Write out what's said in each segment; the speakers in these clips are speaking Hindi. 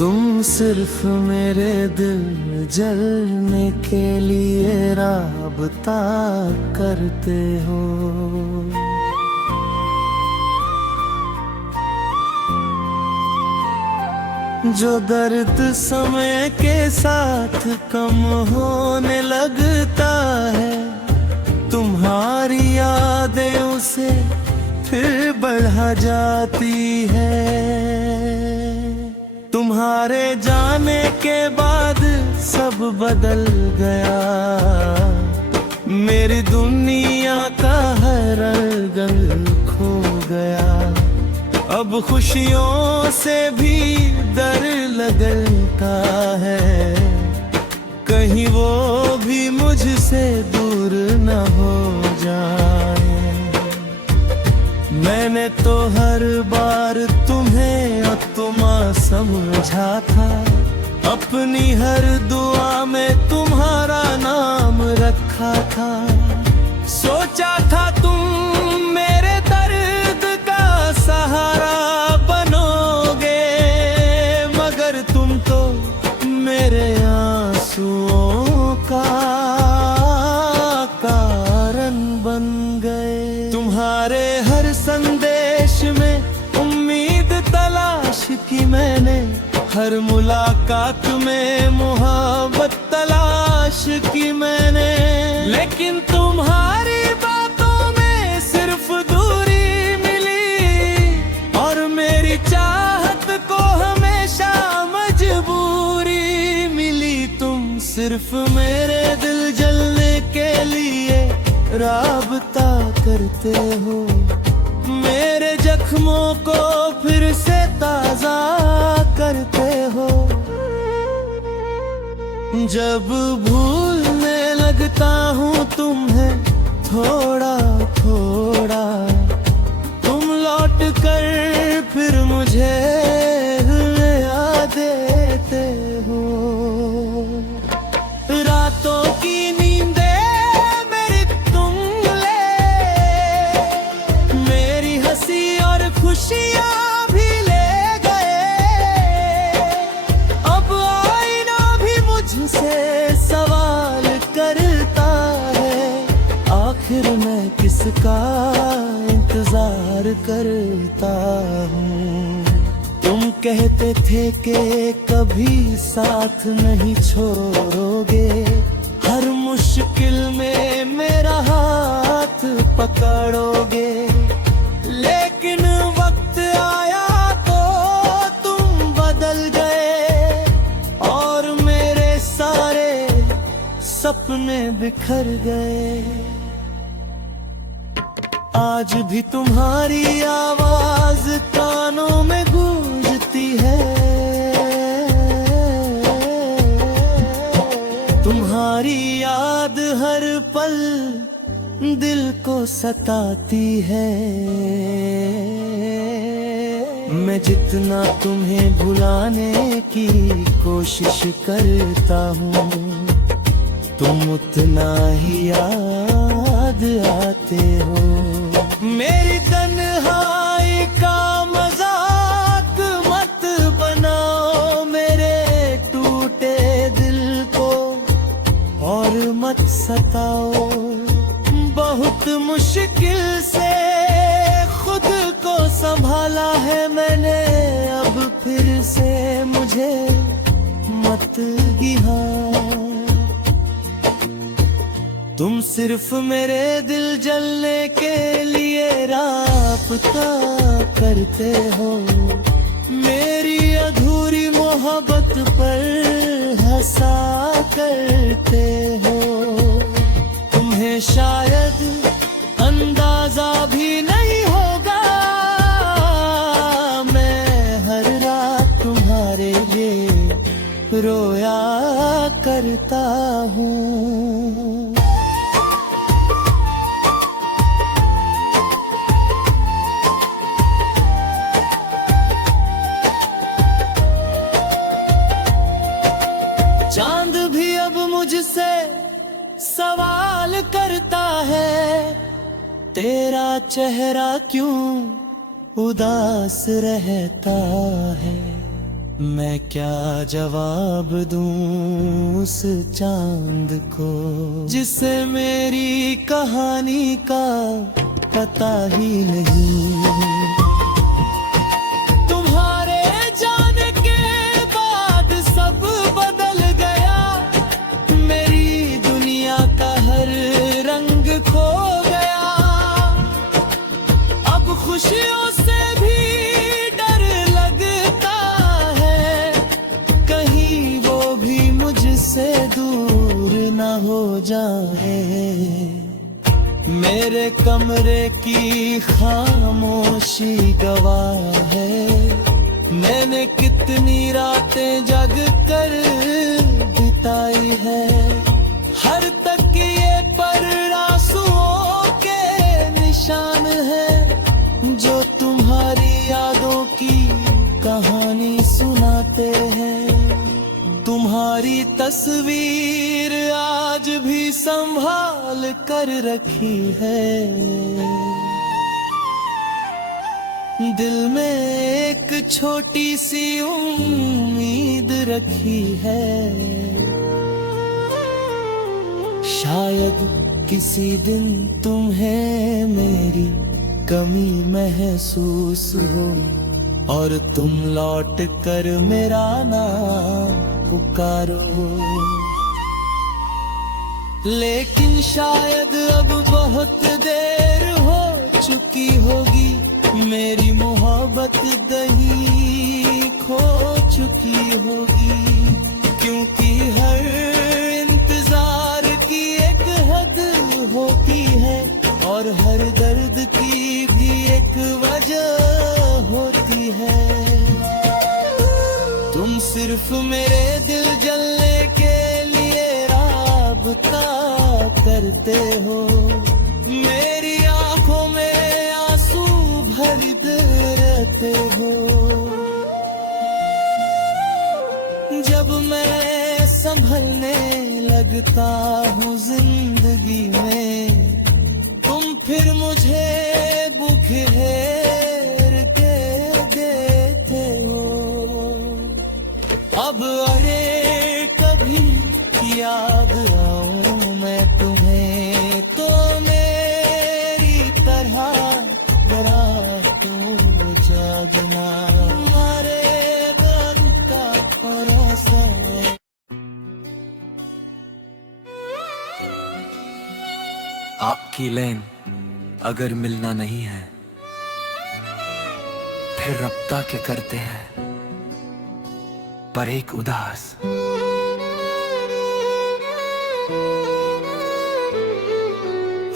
तुम सिर्फ मेरे दिल जलने के लिए राबता करते हो। जो दर्द समय के साथ कम होने लगता है, तुम्हारी यादें उसे फिर बढ़ा जाती है। तुम्हारे जाने के बाद सब बदल गया, मेरी दुनिया का हर रंग खो गया। अब खुशियों से भी डर लगता है, कहीं वो भी मुझसे दूर न हो जाए। मैंने तो हर बार तुम्हें अतुमा समझा था, अपनी हर दुआ में तुम्हारा नाम रखा था। सोचा था तुम मेरे दर्द का सहारा बनोगे, मगर तुम तो मेरे आंसुओं का कारण बन गए। तुम्हारे हर संदेश में उम्मीद तलाश की मैंने, हर मुलाकात में मोहब्बत तलाश की मैंने। लेकिन तुम्हारी बातों में सिर्फ दूरी मिली, और मेरी चाहत को हमेशा मजबूरी मिली। तुम सिर्फ मेरे दिल जलने के लिए राबता करते हो, मेरे जख्मों को फिर से ताजा करते हो। जब भूलने लगता हूँ तुम्हें थोड़ा थोड़ा, तुम लौट कर फिर मुझे याद देते हो। रातों की नींदे मेरी तुम ले, मेरी हंसी और खुशियाँ भी ले गए। अब आईना भी मुझसे सवाल करता है, आखिर मैं किसका इंतजार करता हूँ। तुम कहते थे कि कभी साथ नहीं छोड़ोगे, हर मुश्किल में मेरा हाथ पकड़ोगे। लेकिन वक्त आया तो तुम बदल गए, और मेरे सारे सपने बिखर गए। आज भी तुम्हारी आवाज कानों में गूंजती है, तुम्हारी याद हर पल दिल को सताती है। मैं जितना तुम्हें भुलाने की कोशिश करता हूँ, तुम उतना ही याद आते हो। मेरी तन्हाई का मजाक मत बनाओ, मेरे टूटे दिल को और मत सताओ। बहुत मुश्किल से खुद को संभाला है मैंने, अब फिर से मुझे मत गिहाओ। तुम सिर्फ मेरे दिल जलने के लिए राबता करते हो, मेरी अधूरी मोहब्बत पर हंसा करते हो। तुम्हें शायद अंदाजा भी नहीं होगा, मैं हर रात तुम्हारे लिए रोया करता हूँ। चांद भी अब मुझसे सवाल करता है, तेरा चेहरा क्यों उदास रहता है। मैं क्या जवाब दूं उस चांद को जिसे मेरी कहानी का पता ही नहीं। तुम्हारे जाने के बाद सब बदल गया, मेरी दुनिया का हर रंग खो गया। अब खुशियों से भी डर लगता है, कहीं वो भी मुझसे दूर न हो जाए। मेरे कमरे की खामोशी गवाह है, मैंने कितनी रातें जग कर बिताई है। हर तकिए पर आंसुओं के निशान है, जो तुम्हारी यादों की कहानी सुनाते हैं। तुम्हारी तस्वीर आज भी संभाल कर रखी है, दिल में एक छोटी सी उम्मीद रखी है। शायद किसी दिन तुम्हें मेरी कमी महसूस हो और तुम लौट कर मेरा नाम पुकारो। लेकिन शायद अब बहुत देर हो चुकी होगी, मेरी मोहब्बत दही खो चुकी होगी। क्योंकि हर इंतजार की एक हद होती है और हर दर्द की भी एक वजह होती है। तुम सिर्फ मेरे दिल जलने के लिए राबता करते हो, मेरी आंखों में आंसू भरते रहते हो। जब मैं संभलने लगता हूँ जिंदगी में, तुम फिर मुझे बुखेर के देते हो। अब अरे कभी याद आऊं मैं तुम्हें, तो मेरी तरह रातों जागना हमारे घर का परोसा। आपकी लेन अगर मिलना नहीं है, फिर रब्ता क्या करते हैं पर एक उदास।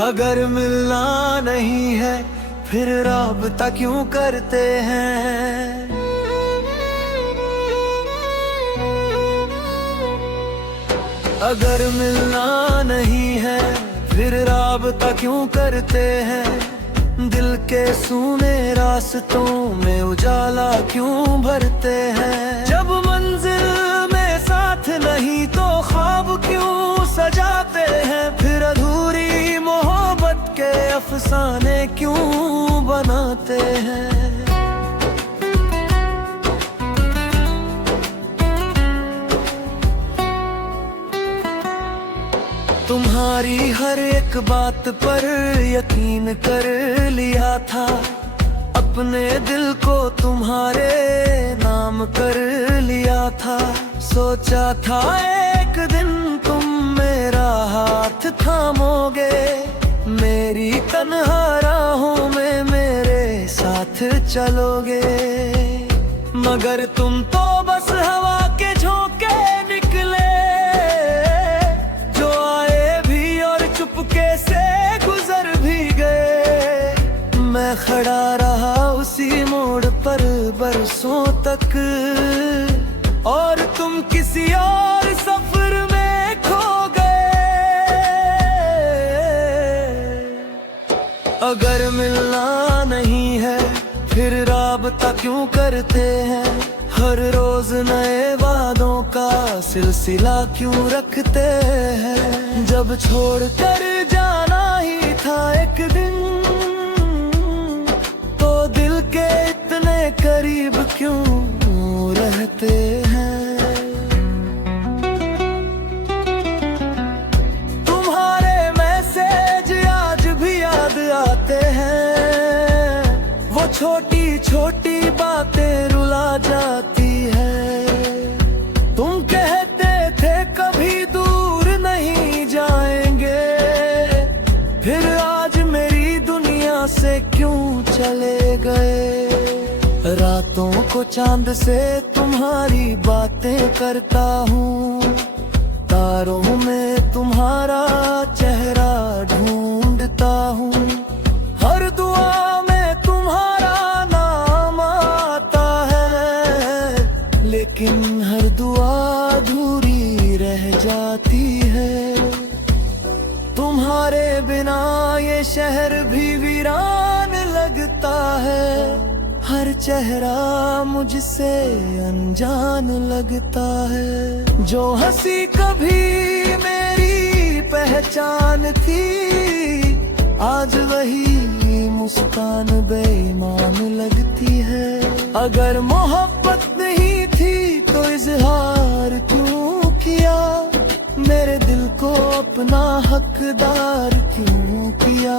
अगर मिलना नहीं है फिर राबता क्यों करते हैं। अगर मिलना नहीं है फिर राबता क्यों करते हैं। दिल के सूने रास्तों में उजाला क्यों भरते हैं। जब मंजिल में साथ नहीं तो ख्वाब क्यों सजाते हैं। फिर अधूरी मोहब्बत के अफसाने क्यों बनाते हैं। तुम्हारी हर एक बात पर यकीन कर लिया था, अपने दिल को तुम्हारे नाम कर लिया था। सोचा था एक दिन तुम मेरा हाथ थामोगे, मेरी तन्हा राहों में मेरे साथ चलोगे। मगर तुम तो बस हवा के झोंके निकले, जो आए भी और चुपके से गुजर भी गए। मैं खड़ा रहा उसी मोड़ पर बरसों तक, और तुम किसी और सफर में खो गए। अगर मिलना नहीं है फिर राबता क्यों करते हैं। हर रोज नए वादों का सिलसिला क्यों रखते हैं। जब छोड़ कर जाना ही था एक दिन, तो दिल के इतने करीब क्यों रहते हैं। तुम्हारे मैसेज आज भी याद आते हैं, वो छोटी छोटी बातें रुला जाती है। तुम कहते थे कभी दूर नहीं जाएंगे, फिर आज मेरी दुनिया से क्यों चले गए। रातों को चांद से तुम्हारी बातें करता हूँ, तारों में तुम्हारा चेहरा ढूंढता हूँ। हर दुआ में तुम्हारा नाम आता है, लेकिन हर दुआ अधूरी रह जाती है। तुम्हारे बिना ये शहर भी वीरान लगता है, हर चेहरा मुझसे अनजान लगता है। जो हंसी कभी मेरी पहचान थी, आज वही मुस्कान बेईमान लगती है। अगर मोहब्बत नहीं थी तो इजहार क्यों किया, मेरे दिल को अपना हकदार क्यों किया।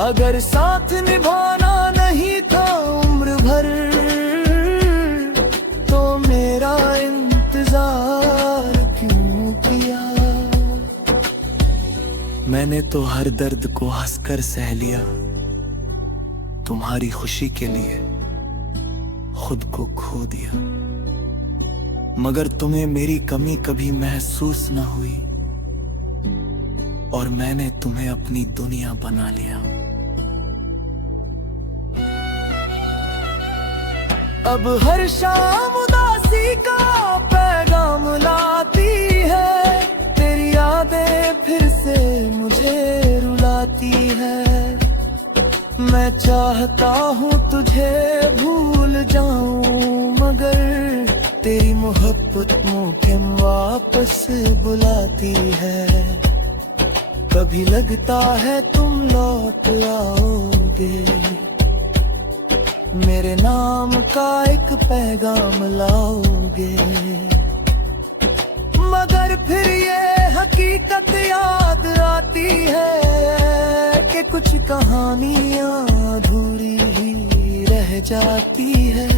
अगर साथ निभाना नहीं था उम्र भर, तो मेरा इंतजार क्यों किया। मैंने तो हर दर्द को हंसकर सह लिया, तुम्हारी खुशी के लिए खुद को खो दिया। मगर तुम्हें मेरी कमी कभी महसूस न हुई, और मैंने तुम्हें अपनी दुनिया बना लिया। अब हर शाम उदासी का पैगाम लाती है, तेरी यादें फिर से मुझे रुलाती है। मैं चाहता हूँ तुझे भूल जाऊं, मगर तेरी मोहब्बत मुझे वापस बुलाती है। कभी लगता है तुम लौट आओगे, मेरे नाम का एक पैगाम लाओगे। मगर फिर ये हकीकत याद आती है कि कुछ कहानियां अधूरी ही रह जाती है।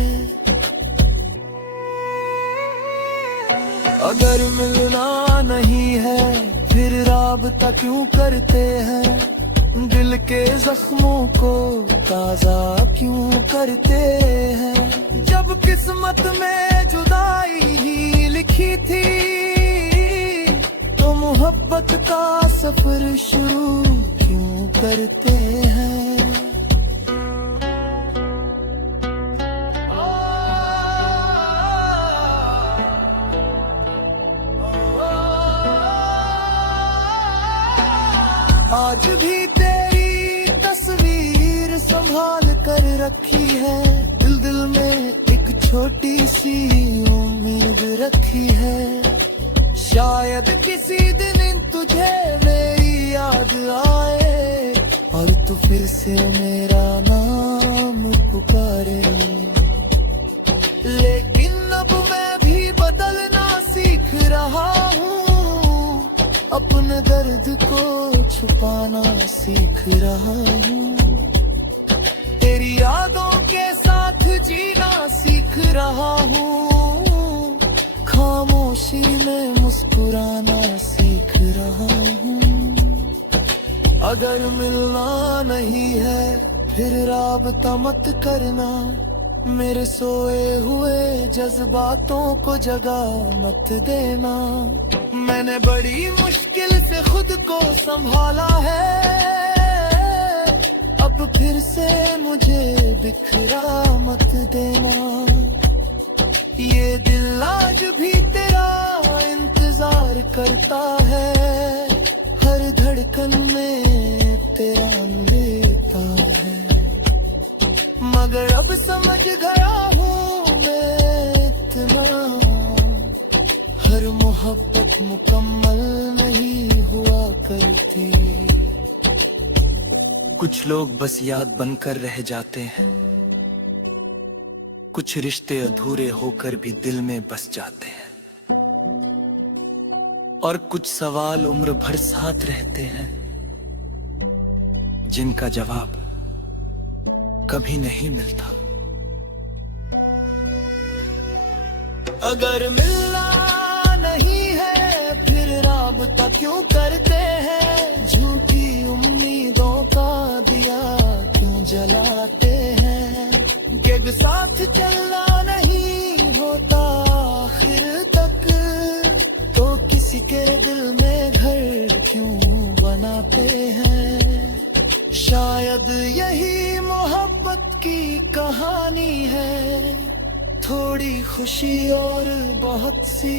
अगर मिलना नहीं है फिर राबता क्यों करते हैं, दिल के जख्मों को ताजा क्यों करते हैं। जब किस्मत में जुदाई ही लिखी थी, तो मोहब्बत का सफर शुरू क्यों करते हैं। आज भी तेरी तस्वीर संभाल कर रखी है, दिल दिल में एक छोटी सी उम्मीद रखी है। शायद किसी दिन तुझे मेरी याद आए, और तू फिर से मेरा नाम पुकारे। लेकिन अब मैं भी बदलना सीख रहा हूँ, अपने दर्द को छुपाना सीख रहा हूँ। तेरी यादों के साथ जीना सीख रहा हूँ, खामोशी में मुस्कुराना सीख रहा हूँ। अगर मिलना नहीं है फिर राबता मत करना, मेरे सोए हुए जज्बातों को जगह मत देना। मैंने बड़ी मुश्किल से खुद को संभाला है, अब फिर से मुझे बिखरा मत देना। ये दिल आज भी तेरा इंतजार करता है, हर धड़कन में तेरा लेता है। मगर अब समझ गया हूँ मैं इतना, हर मोहब्बत मुकम्मल नहीं हुआ करती। कुछ लोग बस याद बनकर रह जाते हैं, कुछ रिश्ते अधूरे होकर भी दिल में बस जाते हैं, और कुछ सवाल उम्र भर साथ रहते हैं, जिनका जवाब कभी नहीं मिलता। अगर मिलना नहीं है फिर राबता क्यों करते हैं, झूठी उम्मीदों का दिया क्यों जलाते हैं, कि साथ चलना नहीं होता आखिर तक, तो किसी के दिल में घर क्यों बनाते हैं। शायद यही मोहब्बत की कहानी है, थोड़ी खुशी और बहुत सी